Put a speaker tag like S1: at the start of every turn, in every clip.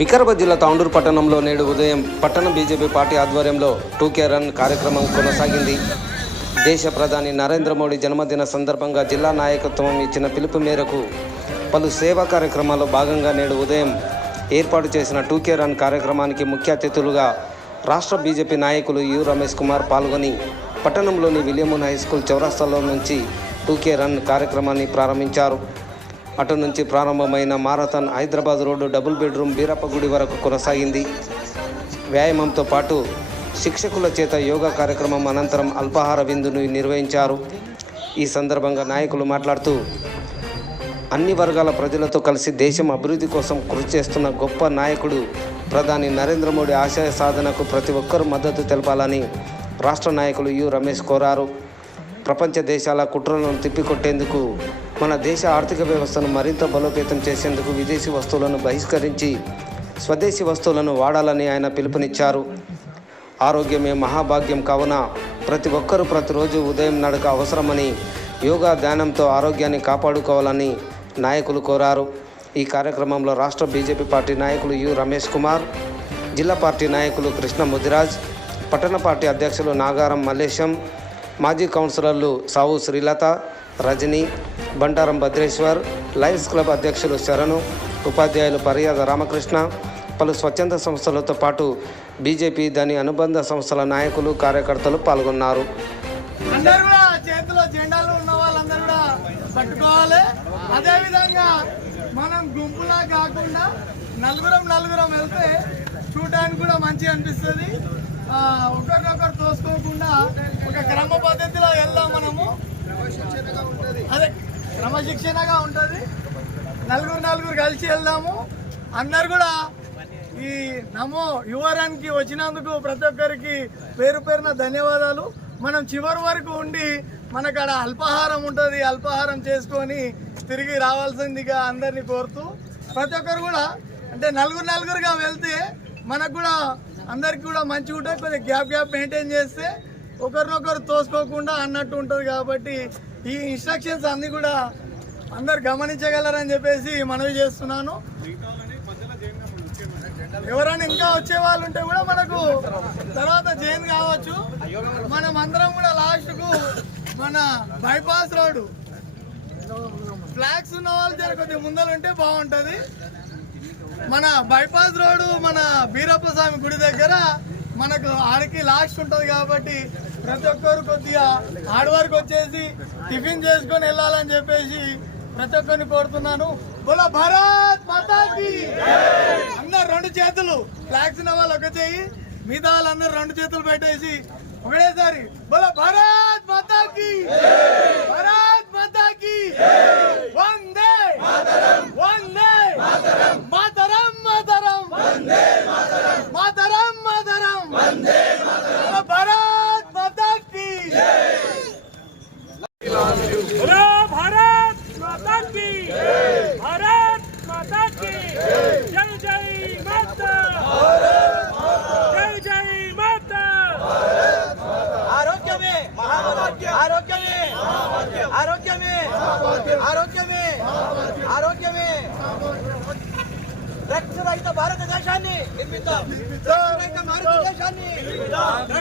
S1: వికారాబాద్ జిల్లా తాండూరు పట్టణంలో నేడు ఉదయం పట్టణ బీజేపీ పార్టీ ఆధ్వర్యంలో టూకే రన్ కార్యక్రమం కొనసాగింది. దేశ ప్రధాని నరేంద్ర మోడీ జన్మదిన సందర్భంగా జిల్లా నాయకత్వం ఇచ్చిన పిలుపు మేరకు పలు సేవా కార్యక్రమాల్లో భాగంగా నేడు ఉదయం ఏర్పాటు చేసిన టూకే రన్ కార్యక్రమానికి ముఖ్య అతిథులుగా రాష్ట్ర బీజేపీ నాయకులు యు రమేష్ కుమార్ పాల్గొని పట్టణంలోని విలియమున్ హై స్కూల్ నుంచి టూకే రన్ కార్యక్రమాన్ని ప్రారంభించారు. అటు నుంచి ప్రారంభమైన marathon Hyderabad road double bedroom Beerappa గుడి వరకు కొనసాగింది. వ్యాయామంతో పాటు శిక్షకుల చేత యోగా కార్యక్రమం అనంతరం అల్పాహార విందును నిర్వహించారు. ఈ సందర్భంగా నాయకులు మాట్లాడుతూ అన్ని వర్గాల ప్రజలతో కలిసి దేశం అభివృద్ధి కోసం కృషి చేస్తున్న గొప్ప నాయకుడు ప్రధాని నరేంద్ర మోడీ ఆశయ సాధనకు ప్రతి ఒక్కరూ మద్దతు తెలపాలని రాష్ట్ర నాయకులు యు. రమేష్ కోరారు. ప్రపంచ దేశాల కుట్రలను తిప్పికొట్టేందుకు మన దేశ ఆర్థిక వ్యవస్థను మరింత బలోపేతం చేసేందుకు విదేశీ వస్తువులను బహిష్కరించి స్వదేశీ వస్తువులను వాడాలని ఆయన పిలుపునిచ్చారు. ఆరోగ్యమే మహాభాగ్యం కావున ప్రతి ఒక్కరూ ప్రతిరోజు ఉదయం నడక అవసరమని యోగా ధ్యానంతో ఆరోగ్యాన్ని కాపాడుకోవాలని నాయకులు కోరారు. ఈ కార్యక్రమంలో రాష్ట్ర బీజేపీ పార్టీ నాయకులు యు. రమేష్ కుమార్ జిల్లా పార్టీ నాయకులు కృష్ణ ముదిరాజ్ పట్టణ పార్టీ అధ్యక్షులు నాగారం మల్లేశం మాజీ కౌన్సిలర్లు సావు శ్రీలత రజని బండారం భద్రేశ్వర్ లయన్స్ క్లబ్ అధ్యక్షులు శరణు ఉపాధ్యాయులు పర్యాద రామకృష్ణ పలు స్వచ్ఛంద సంస్థలతో పాటు బీజేపీ దాని అనుబంధ సంస్థల నాయకులు కార్యకర్తలు పాల్గొన్నారు.
S2: అందరూ కూడా చేతిలో జెండాలు ఉన్న వాళ్ళందరూ కూడా పట్టుకోవాలి. అదే మనం గుంపులా కాకుండా నలుగురం నలుగురం వెళ్తే చూడడానికి కూడా మంచిగా అనిపిస్తుంది. ఒకరినొకరు తోసుకోకుండా అదే క్రమశిక్షణగా ఉంటుంది. నలుగురు నలుగురు కలిసి వెళ్దాము. అందరు కూడా ఈ నమో యువరానికి వచ్చినందుకు ప్రతి ఒక్కరికి పేరు పేరున ధన్యవాదాలు. మనం చివరి వరకు ఉండి మనకాడ అల్పాహారం ఉంటుంది అల్పాహారం చేసుకొని తిరిగి రావాల్సిందిగా అందరినీ కోరుతూ ప్రతి ఒక్కరు కూడా అంటే నలుగురు నలుగురుగా వెళ్తే మనకు కూడా అందరికి కూడా మంచిగా ఉంటుంది. కొద్దిగా గ్యాప్ గ్యాప్ మెయింటైన్ చేస్తే ఒకరినొకరు తోసుకోకుండా అన్నట్టు ఉంటుంది కాబట్టి ఈ ఇన్స్ట్రక్షన్స్ అన్నీ కూడా అందరు గమనించగలరని చెప్పేసి మనవి చేస్తున్నాను. ఎవరైనా ఇంకా వచ్చే వాళ్ళు ఉంటే కూడా మనకు తర్వాత జైన్ కావచ్చు. మనం అందరం కూడా లాస్ట్కు మన బైపాస్ రోడ్ ఫ్లాగ్స్ ఉన్న వాళ్ళు జర కొద్దిగా ముందర ఉంటే మన బైపాస్ రోడ్ మన బీరప్ప స్వామి గుడి దగ్గర మనకు ఆడికి లాస్ట్ ఉంటుంది కాబట్టి ప్రతి ఒక్కరు కొద్దిగా ఆడి వచ్చేసి టిఫిన్ చేసుకొని వెళ్ళాలని చెప్పేసి ప్రతి ఒక్కరిని కోరుతున్నాను. బోలా భారత్ మాతాకి! అందరు రెండు చేతులు. ఫ్లాగ్స్ ఉన్న వాళ్ళు ఒక చేయి మిగతా వాళ్ళందరూ రెండు చేతులు పెట్టేసి ఒకటేసారి బోలా భారత్ మాతాకి! భారత్ మాతాకి!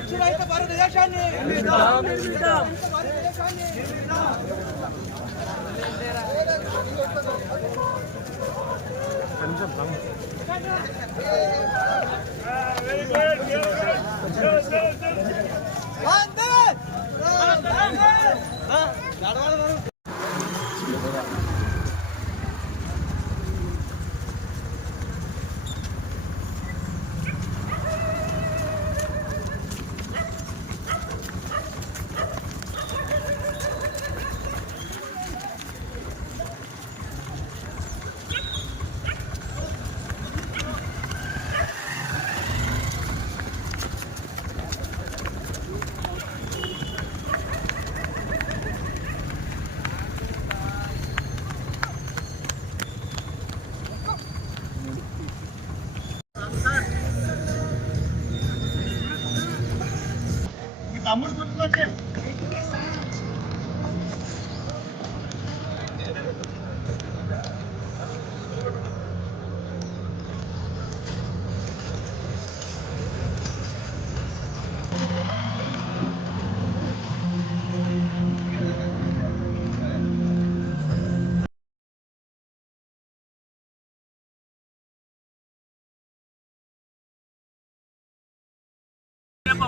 S3: డ్రగ్స్ రహిత భారతదేశాన్ని భారతదేశాన్ని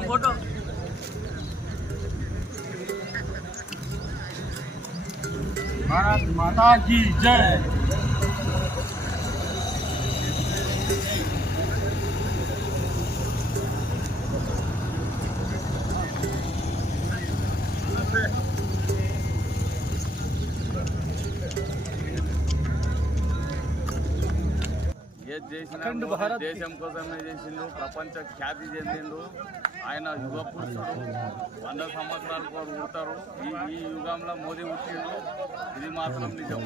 S4: ફોટો. ભારત માતાજી
S5: જય. చేసినా దేశం కోసమే చేసిండు ప్రపంచ ఖ్యాతి చెందిండు. ఆయన యుగ పురుషుడు. వంద సంవత్సరాలు కూడా పుడతారు. ఈ ఈ యుగంలో మోదీ పుట్టిండు. ఇది మాత్రం నిజం.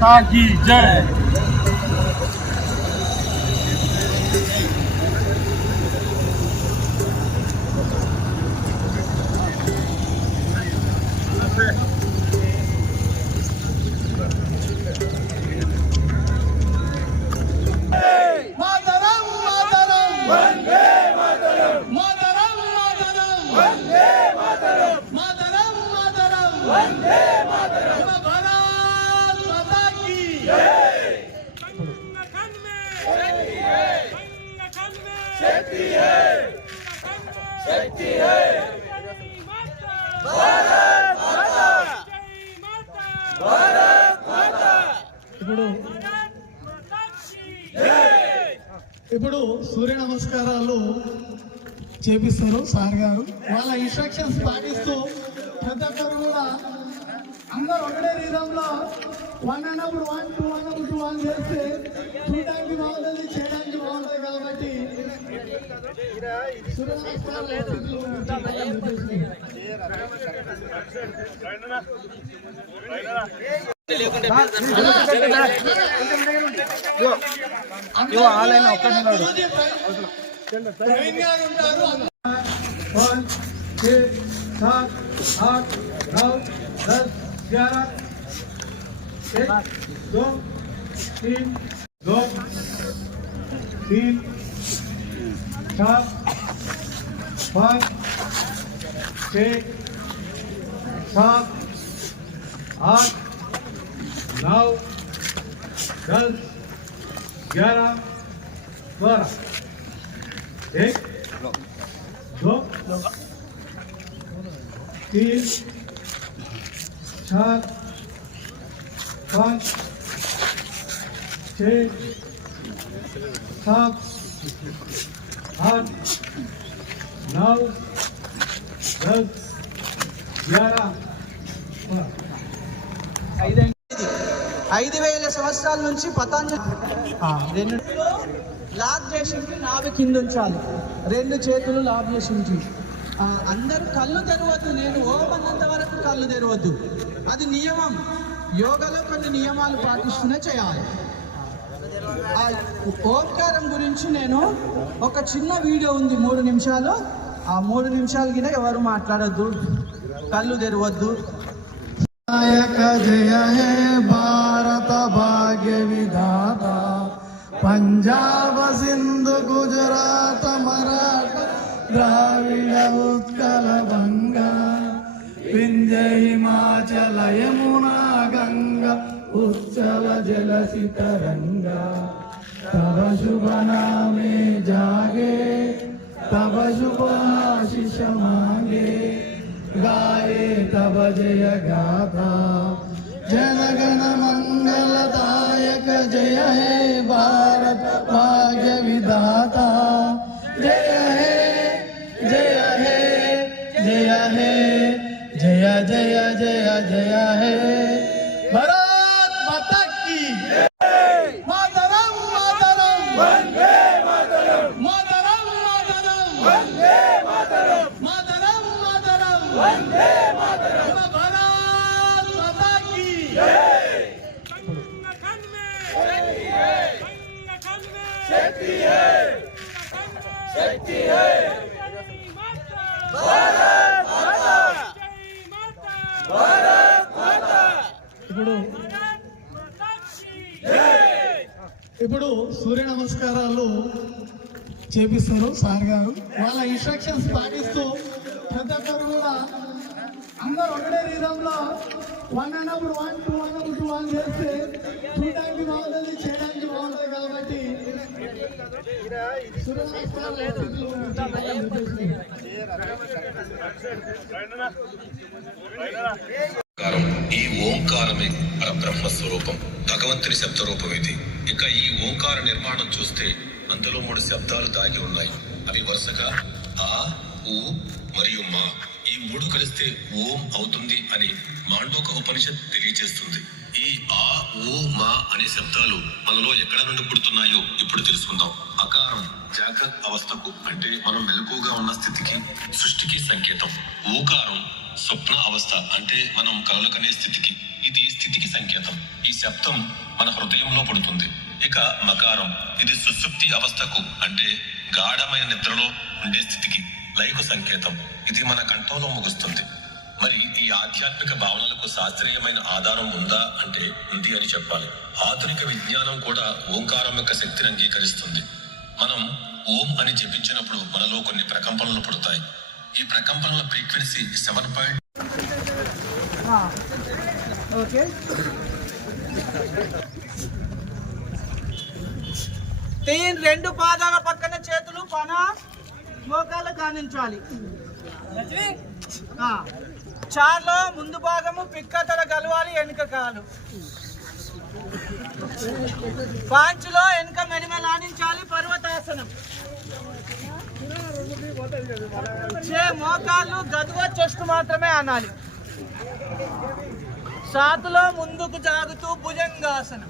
S4: माता की जय
S2: సూర్య నమస్కారాలు చేపిస్తారు సార్ గారు. వాళ్ళ ఇన్స్ట్రక్షన్స్ పాటిస్తూ ప్రతి ఒక్కరు కూడా అందరూ ఒకటే రీతంలో వన్ అన్నప్పుడు వన్ టూ అన్నప్పుడు టూ వన్ చేస్తే చూడడానికి బాగుంటుంది చేయడానికి బాగుంటుంది కాబట్టి సూర్య నమస్కారాలు ప్రవీణ్ గారు ఉంటారు
S6: पाँच छः सात आठ नौ दस ग्यारह एक दो तीन दो तीन चार पाँच छः सात आठ नौ दस, ग्यारह, बारह। एक, दो, तीन, चार, पाँच, छः, सात, आठ, नौ, दस, ग्यारह
S7: ఐదు వేల సంవత్సరాల నుంచి పతాంజలి రెండు చేసింది నాభి కింద ఉంచాలి. రెండు చేతులు లాభ చేసింది అందరూ కళ్ళు తెరవద్దు నేను ఓమన్నంత వరకు కళ్ళు తెరవద్దు. అది నియమం. యోగాలో కొన్ని నియమాలు పాటిస్తూనే చేయాలి. ఆ ఓంకారం గురించి నేను ఒక చిన్న వీడియో ఉంది మూడు నిమిషాలు. ఆ మూడు నిమిషాలు కింద ఎవరు మాట్లాడద్దు? కళ్ళు తెరవద్దు.
S2: జయ భాగ్య విధాత పంజాబ సింధు గుజరాత మరాఠ ద్రావిడ ఉత్కల గంగా వింధ్య హిమాచల యమునా గంగా ఉచ్చల జలసితరంగా. తవ శుభనామే జాగే తవ శుభాశిష మాగే. గాయే తవ జయ గాథా जनगण मंगलदायक जय हे भारत भाग्य विधाता। जय हे जय हे जय हे, जय जय जय जय हे। చేపిస్తారు సార్ గారు వాళ్ళ ఇన్స్ట్రక్షన్స్ పాటిస్తూ ప్రతి ఒక్కరు కూడా అందరూ ఒకటే రీతంలో వన్ అన్నప్పుడు వన్ టూ అన్నప్పుడు టూ వన్ చేస్తే చూడడానికి బాగుంటుంది చేయడానికి బాగుంటుంది కాబట్టి
S8: ఈ ఓంకారమే పరబ్రహ్మ స్వరూపం భగవంతుని శబ్ద రూపం ఇది ఇక ఈ ఓంకార నిర్మాణం చూస్తే అంతలో మూడు శబ్దాలు దాగి ఉన్నాయి. అవి వరుసగా ఆ ఊ మరియు మా. ఈ మూడు కలిస్తే ఓం అవుతుంది అని మాండూక ఉపనిషత్ తెలియజేస్తుంది. ఈ ఆ ఊ మా అనే శబ్దాలు మనలో ఎక్కడ నుండి పుడుతున్నాయో ఇప్పుడు తెలుసుకుందాం. అకారం జాగ్రత్త అవస్థకు అంటే మనం మెలకుగా ఉన్న స్థితికి సృష్టికి సంకేతం. ఊకారం స్వప్న అవస్థ అంటే మనం కలలుకనే స్థితికి ఇది స్థితికి సంకేతం. ఈ శబ్దం మన హృదయంలో పడుతుంది. ఇక మకారం. ఇది సుసుప్తి అవస్థకు అంటే గాఢమైన నిద్రలో ఉండే స్థితికి లైకు సంకేతం. ఇది మన కంఠంలో ముగుస్తుంది. మరి ఈ ఆధ్యాత్మిక భావనలకు శాస్త్రీయమైన ఆధారం ఉందా అంటే ఉంది అని చెప్పాలి. ఆధునిక విజ్ఞానం కూడా ఓంకారం యొక్క శక్తిని అంగీకరిస్తుంది. మనం ఓం అని జపించినప్పుడు మనలో కొన్ని ప్రకంపనలు పుడతాయి. ఈ ప్రకంపనల ఫ్రీక్వెన్సీ సెవెన్ పాయింట్
S3: ఓకే. తీన్ రెండు పాదాల పక్కన చేతులు పన మోకాలు కానించాలి. ఆ. చార్లో ముందు భాగము పిక్కతల గలవాలి వెనుక కాలు. పాంచులో వెనుక మెడిమ లానించాలి పర్వతాసనం. చే మోకాళ్ళు గదువ చెస్ట్ మాత్రమే అనాలి. సాతులో ముందుకు జాగుతూ భుజంగాసనం.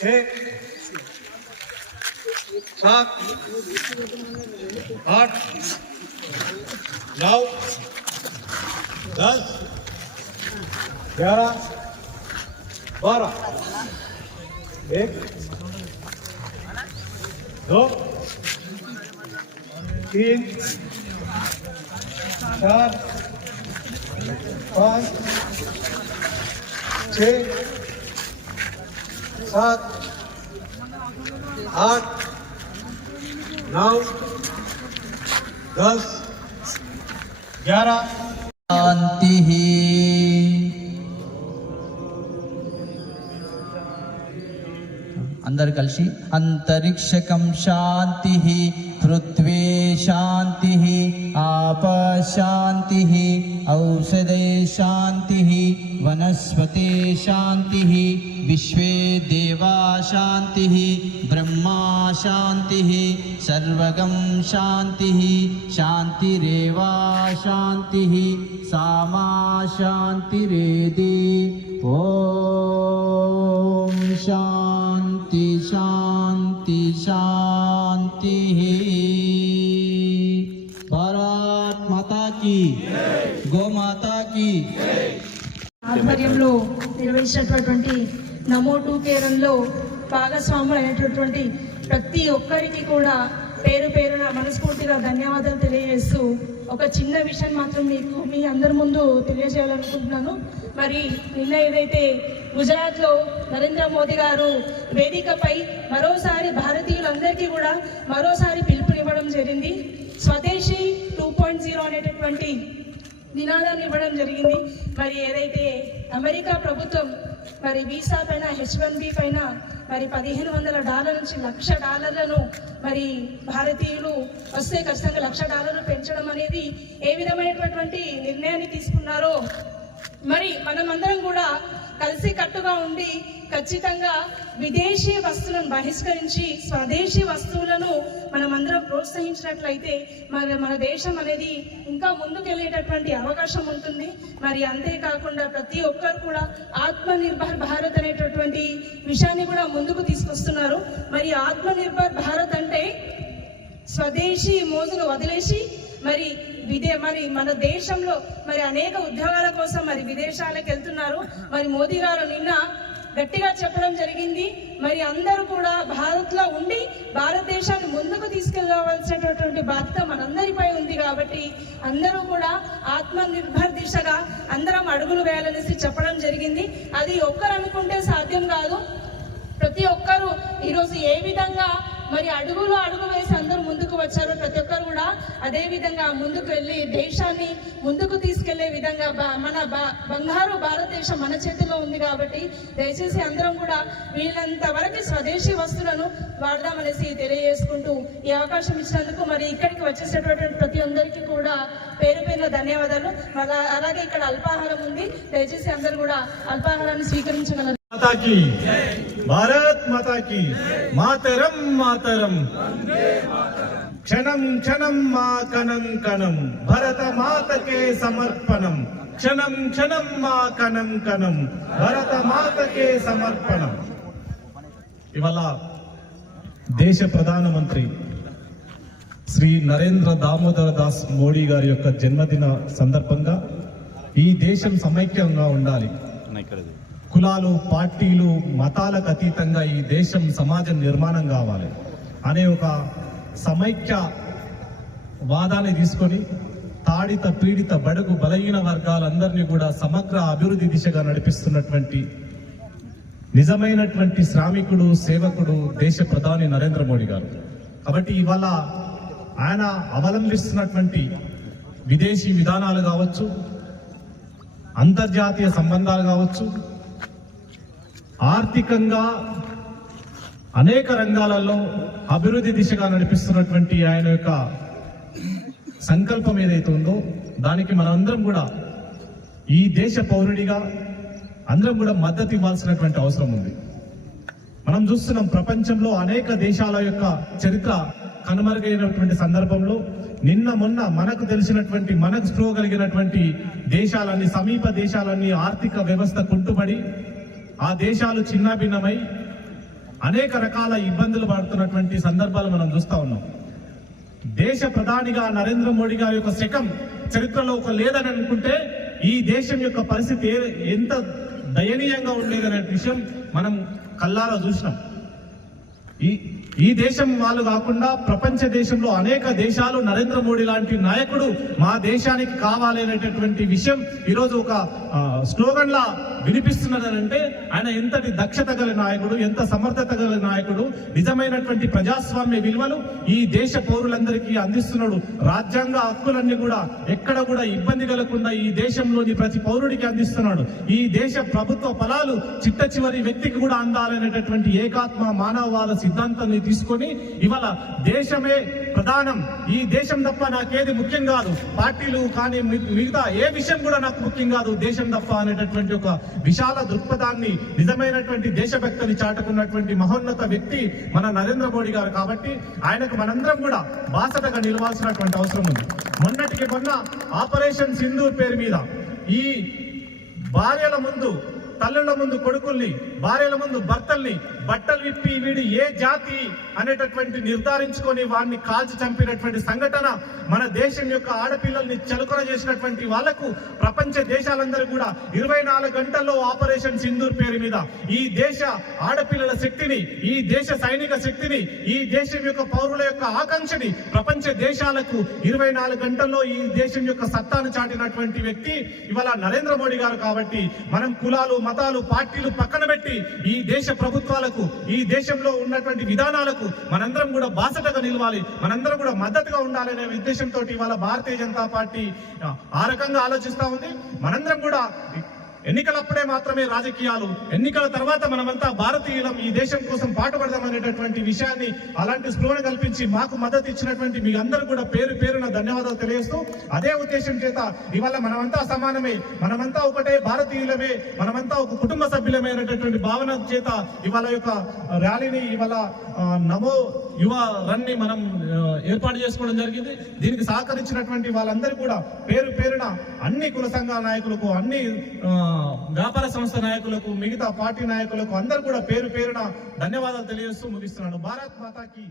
S9: छ सात आठ नौ दस ग्यारह बारह एक दो तीन चार पाँच छ सात आठ, नौ, दस, ग्यारह।
S3: शांति ही। अंदर कलशी। अंतरिक्षकम शांति पृथ्वी शांति आप शांति औषधे शांति वनस्पते शान्तिः, विश्वे देवा शान्तिः, ब्रह्मा शान्तिः सर्वगम शांति शान्तिरेवा शांति सामा शान्तिरेदि ॐ शान्ति शांति शान्तिः। भारत माता की, गौ माता की।
S10: ఆధ్వర్యంలో నిర్వహించినటువంటి నమో టూ కేరంలో భాగస్వాములు అయినటువంటి ప్రతి ఒక్కరికి కూడా పేరు పేరున మనస్ఫూర్తిగా ధన్యవాదాలు తెలియజేస్తూ ఒక చిన్న విషయం మాత్రం మీకు మీ అందరి ముందు తెలియజేయాలనుకుంటున్నాను. మరి నిన్న ఏదైతే గుజరాత్లో నరేంద్ర మోదీ గారు వేదికపై మరోసారి భారతీయులందరికీ కూడా మరోసారి పిలుపునివ్వడం జరిగింది. స్వదేశీ టూ పాయింట్ జీరో అనేటటువంటి నినాదాన్ని ఇవ్వడం జరిగింది. మరి ఏదైతే అమెరికా ప్రభుత్వం మరి వీసా పైన హెచ్ వన్ బి పైన మరి పదిహేను వందల డాలర్ నుంచి లక్ష డాలర్లను మరి భారతీయులు వస్తే ఖచ్చితంగా లక్ష డాలర్లు పెంచడం అనేది ఏ విధమైనటువంటి నిర్ణయాన్ని తీసుకున్నారో మరి మనమందరం కూడా కలిసి కట్టుగా ఉండి ఖచ్చితంగా విదేశీ వస్తువులను బహిష్కరించి స్వదేశీ వస్తువులను మనమందరం ప్రోత్సహించినట్లయితే మరి మన దేశం అనేది ఇంకా ముందుకెళ్ళేటటువంటి అవకాశం ఉంటుంది. మరి అంతేకాకుండా ప్రతి ఒక్కరు కూడా ఆత్మనిర్భర్ భారత్ అనేటటువంటి విషయాన్ని కూడా ముందుకు తీసుకొస్తున్నారు. మరి ఆత్మనిర్భర్ భారత్ అంటే స్వదేశీ మోజును వదిలేసి మరి విదే మరి మన దేశంలో మరి అనేక ఉద్యోగాల కోసం మరి విదేశాలకు వెళ్తున్నారు. మరి మోదీ గారు నిన్న గట్టిగా చెప్పడం జరిగింది. మరి అందరూ కూడా భారత్లో ఉండి భారతదేశాన్ని ముందుకు తీసుకెళ్ళవలసినటువంటి బాధ్యత మనందరిపై ఉంది కాబట్టి అందరూ కూడా ఆత్మ నిర్భర్ దిశగా అందరం అడుగులు వేయాలనేసి చెప్పడం జరిగింది. అది ఒక్కరు అనుకుంటే సాధ్యం కాదు. ప్రతి ఒక్కరూ ఈరోజు ఏ విధంగా మరి అడుగులో అడుగు వేసి అందరూ ముందుకు వచ్చారు. ప్రతి ఒక్కరు కూడా అదే విధంగా ముందుకు వెళ్ళి దేశాన్ని ముందుకు తీసుకెళ్ళే విధంగా మన బంగారు భారతదేశం మన చేతిలో ఉంది కాబట్టి దయచేసి అందరం కూడా వీళ్ళంత వరకు స్వదేశీ వస్తువులను వాడదామనేసి తెలియజేసుకుంటూ ఈ అవకాశం ఇచ్చినందుకు మరి ఇక్కడికి వచ్చేసేటటువంటి ప్రతి అందరికీ కూడా పేరు పేరున ధన్యవాదాలు. అలాగే ఇక్కడ అల్పాహారం ఉంది. దయచేసి అందరూ కూడా అల్పాహారాన్ని స్వీకరించగలరు.
S9: माता की भारत माता की मातरम मातरम क्षणम क्षणम మా కణం కణం భరత మాతకే సమర్పణం క్షణం క్షణం మా కణం కణం భరత మాతకే సమర్పణం ఇవాళ దేశ ప్రధానమంత్రి శ్రీ నరేంద్ర దామోదర దాస్ మోడీ గారి యొక్క జన్మదిన సందర్భంగా ఈ దేశం సమైక్యంగా ఉండాలి కులాలు పార్టీలు మతాలకు అతీతంగా ఈ దేశం సమాజం నిర్మాణం కావాలి అనే ఒక సమైక్య వాదాన్ని తీసుకొని తాడిత పీడిత బడుగు బలహీన వర్గాలందరినీ కూడా సమగ్ర అభివృద్ధి దిశగా నడిపిస్తున్నటువంటి నిజమైనటువంటి శ్రామికుడు సేవకుడు దేశ ప్రధాని నరేంద్ర మోడీ గారు. కాబట్టి ఇవాళ ఆయన అవలంబిస్తున్నటువంటి విదేశీ విధానాలు కావచ్చు అంతర్జాతీయ సంబంధాలు కావచ్చు ఆర్థికంగా అనేక రంగాలలో అభివృద్ధి దిశగా నడిపిస్తున్నటువంటి ఆయన యొక్క సంకల్పం ఏదైతే ఉందో దానికి మనందరం కూడా ఈ దేశ పౌరుడిగా అందరం కూడా మద్దతు ఇవ్వాల్సినటువంటి అవసరం ఉంది. మనం చూస్తున్నాం ప్రపంచంలో అనేక దేశాల యొక్క చరిత్ర కనుమరుగైనటువంటి సందర్భంలో నిన్న మొన్న మనకు తెలిసినటువంటి మనకు స్పృహ కలిగినటువంటి దేశాలన్నీ సమీప దేశాలన్నీ ఆర్థిక వ్యవస్థ కుంటుపడి ఆ దేశాలు చిన్నాభిన్నమై అనేక రకాల ఇబ్బందులు పడుతున్నటువంటి సందర్భాలు మనం చూస్తా ఉన్నాం. దేశ ప్రధానిగా నరేంద్ర మోడీ గారి యొక్క శకం చరిత్రలో ఒక లేదని అనుకుంటే ఈ దేశం యొక్క పరిస్థితి ఎంత దయనీయంగా ఉండేదనే విషయం మనం కల్లారా చూసినాం. ఈ ఈ దేశం వాళ్ళు కాకుండా ప్రపంచ దేశంలో అనేక దేశాలు నరేంద్ర మోడీ లాంటి నాయకుడు మా దేశానికి కావాలి అనేటటువంటి విషయం ఈరోజు ఒక స్లోగన్లా వినిపిస్తున్నదంటే ఆయన ఎంతటి దక్షత గల నాయకుడు ఎంత సమర్థత గల నాయకుడు నిజమైనటువంటి ప్రజాస్వామ్య విలువలు ఈ దేశ పౌరులందరికీ అందిస్తున్నాడు. రాజ్యాంగ హక్కులన్నీ కూడా ఎక్కడ కూడా ఇబ్బంది కలగకుండా ఈ దేశంలోని ప్రతి పౌరుడికి అందిస్తున్నాడు. ఈ దేశ ప్రభుత్వ ఫలాలు చిట్ట చివరి వ్యక్తికి కూడా అందాలనేటటువంటి ఏకాత్మ మానవవాద సిద్ధాంతాన్ని తీసుకొని ఇవాళ దేశమే ప్రధానం ఈ దేశం తప్ప నాకేది ముఖ్యం కాదు. పార్టీలు కానీ మిగతా ఏ విషయం కూడా నాకు ముఖ్యం కాదు. దేశం తప్ప అనేటటువంటి ఒక విశాల దృక్పథాన్ని నిజమైనటువంటి దేశభక్తిని చాటుకున్నటువంటి మహోన్నత వ్యక్తి మన నరేంద్ర మోడీ గారు కాబట్టి ఆయనకు మనందరం కూడా బాసటగా నిలవాల్సినటువంటి అవసరం ఉంది. మొన్నటికి మొన్న ఆపరేషన్ సింధూర్ పేరు మీద ఈ భార్యల ముందు తల్లుల ముందు కొడుకుల్ని భార్యల ముందు భర్తల్ని బట్టలు విప్పి వీడు ఏ జాతి అనేటటువంటి నిర్ధారించుకొని వారిని కాల్చి చంపినటువంటి సంఘటన మన దేశం యొక్క ఆడపిల్లల్ని చలుకొన చేసినటువంటి వాళ్ళకు ప్రపంచ దేశాలందరూ కూడా ఇరవై నాలుగు గంటల్లో ఆపరేషన్ సింధూర్ పేరు మీద ఈ దేశ ఆడపిల్లల శక్తిని ఈ దేశ సైనిక శక్తిని ఈ దేశం యొక్క పౌరుల యొక్క ఆకాంక్షని ప్రపంచ దేశాలకు ఇరవై నాలుగు గంటల్లో ఈ దేశం యొక్క సత్తాను చాటినటువంటి వ్యక్తి ఇవాళ నరేంద్ర మోడీ గారు కాబట్టి మనం కులాలు మతాలు పార్టీలు పక్కన పెట్టి ఈ దేశ ప్రభుత్వాలకు ఈ దేశంలో ఉన్నటువంటి విధానాలకు మనందరం కూడా బాసటగా నిలవాలి. మనందరం కూడా మద్దతుగా ఉండాలనే ఉద్దేశంతో ఇవాళ భారతీయ జనతా పార్టీ ఆ, రకంగా ఆలోచిస్తూ ఉంది. మనందరం కూడా ఎన్నికలప్పుడే మాత్రమే రాజకీయాలు ఎన్నికల తర్వాత మనమంతా భారతీయులం ఈ దేశం కోసం పాటుపడదామనేటటువంటి విషయాన్ని అలాంటి స్పృహణ కల్పించి మాకు మద్దతు ఇచ్చినటువంటి మీ అందరూ కూడా పేరు పేరున ధన్యవాదాలు తెలియజేస్తూ అదే ఉద్దేశం చేత ఇవాళ మనమంతా సమానమే మనమంతా ఒకటే భారతీయులమే మనమంతా ఒక కుటుంబ సభ్యులమే అనేటటువంటి భావన చేత ఇవాళ యొక్క ర్యాలీని ఇవాళ నమో యువ రన్ని మనం ఏర్పాటు చేసుకోవడం జరిగింది. దీనికి సహకరించినటువంటి వాళ్ళందరూ కూడా పేరు పేరున అన్ని కుల సంఘాల నాయకులకు అన్ని ఆ, వ్యాపార సంస్థ నాయకులకు మిగతా పార్టీ నాయకులకు అందరు కూడా పేరు పేరున ధన్యవాదాలు తెలియజేస్తూ ముగిస్తున్నాను. భారత్ మాతాకి